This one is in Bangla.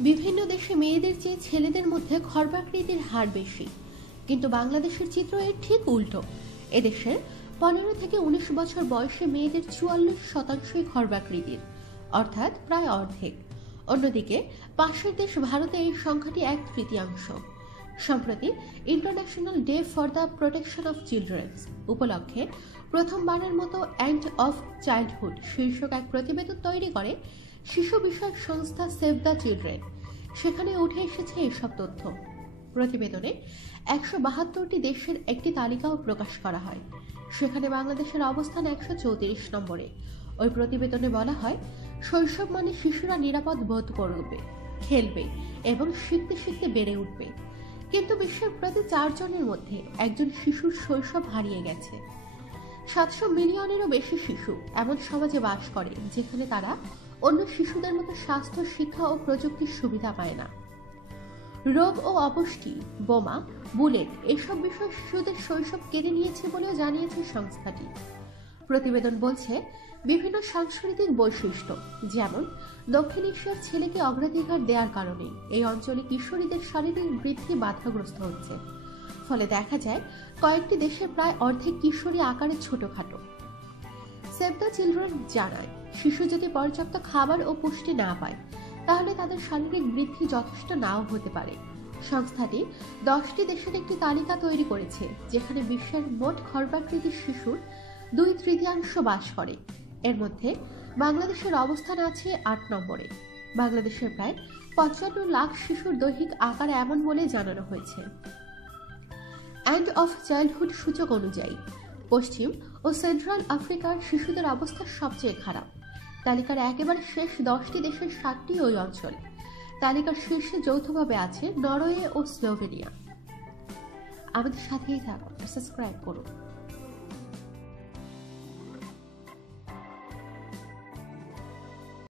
বিভিন্ন দেশে মেয়েদের চেয়ে ছেলেদের মধ্যে খর্বাকৃতির হার বেশি। কিন্তু বাংলাদেশের চিত্র এর ঠিক উল্টো। এদেশের পনেরো থেকে উনিশ বছর বয়সে মেয়েদের চুয়াল্লিশ শতাংশই খর্বাকৃতির, অর্থাৎ প্রায় অর্ধেক। অন্যদিকে পাশের দেশ ভারতে এই সংখ্যাটি এক তৃতীয়াংশ। সম্প্রতি international day for the protection of children's উপলক্ষে প্রথমবারের মতো অ্যান্ড অফ চাইল্ডহুড শীর্ষক এক প্রতিবেদন তৈরি করে শিশু বিষয়ক সংস্থা সেভ দ্য চিলড্রেন সেখানে উঠে এসেছে এসব তথ্য। প্রতিবেদনে একশো বাহাত্তরটি দেশের একটি তালিকাও প্রকাশ করা হয়। সেখানে বাংলাদেশের অবস্থান একশো চৌত্রিশ নম্বরে। ওই প্রতিবেদনে বলা হয় শৈশব মানে শিশুরা নিরাপদ বোধ করবে, খেলবে এবং শিখতে শিখতে বেড়ে উঠবে। কিন্তু বিশ্বের প্রতি চারজনের মধ্যে একজন শিশুর শৈশব হারিয়ে গেছে। সাতশো মিলিয়নেরও বেশি শিশু এমন সমাজে বাস করে, যেখানে তারা অন্য শিশুদের মতো স্বাস্থ্য, শিক্ষা ও প্রযুক্তির সুবিধা পায় না। রোগ ও অপুষ্টি, বোমা, বুলেট এসব বিষয় শিশুদের শৈশব কেড়ে নিয়েছে বলেও জানিয়েছে সংস্থাটি। প্রতিবেদন বলছে, বিভিন্ন সাংস্কৃতিক বৈশিষ্ট্য, যেমন দক্ষিণ এশিয়ার ছেলেকে অগ্রাধিকার দেওয়ার কারণে এই অঞ্চলে কিশোরীদের শারীরিক বৃদ্ধি বাধাগ্রস্ত হচ্ছে। ফলে দেখা যায়, কয়েকটি দেশে প্রায় অর্ধেক কিশোরী আকারে ছোটখাটো। সেভ দ্য চিলড্রেন জানায় শিশু যদি পর্যাপ্ত খাবার ও পুষ্টি না পায়, তাহলে তাদের শারীরিক বৃদ্ধি যথেষ্ট নাও হতে পারে। সংস্থাটি দশটি দেশের একটি তালিকা তৈরি করেছে, যেখানে বিশ্বের মোট খর্বাকৃতির শিশুর দুই তৃতীয়াংশ বাস করে। এর মধ্যে বাংলাদেশের অবস্থান আছে আট নম্বরে। বাংলাদেশের প্রায় পঞ্চান্ন লাখ শিশুর দৈহিক আকার এমন বলে জানানো হয়েছে। অ্যান্ড অফ চাইল্ডহুড সূচক অনুযায়ী, পশ্চিম ও সেন্ট্রাল আফ্রিকার শিশুদের অবস্থা সবচেয়ে খারাপ। তালিকার একেবারে শেষ দশটি দেশের সাতটি ওই অঞ্চল। তালিকার শীর্ষে যৌথভাবে আছে নরওয়ে ও স্লোভেনিয়া। আমাদের সাথেই থাকুন, সাবস্ক্রাইব করুন।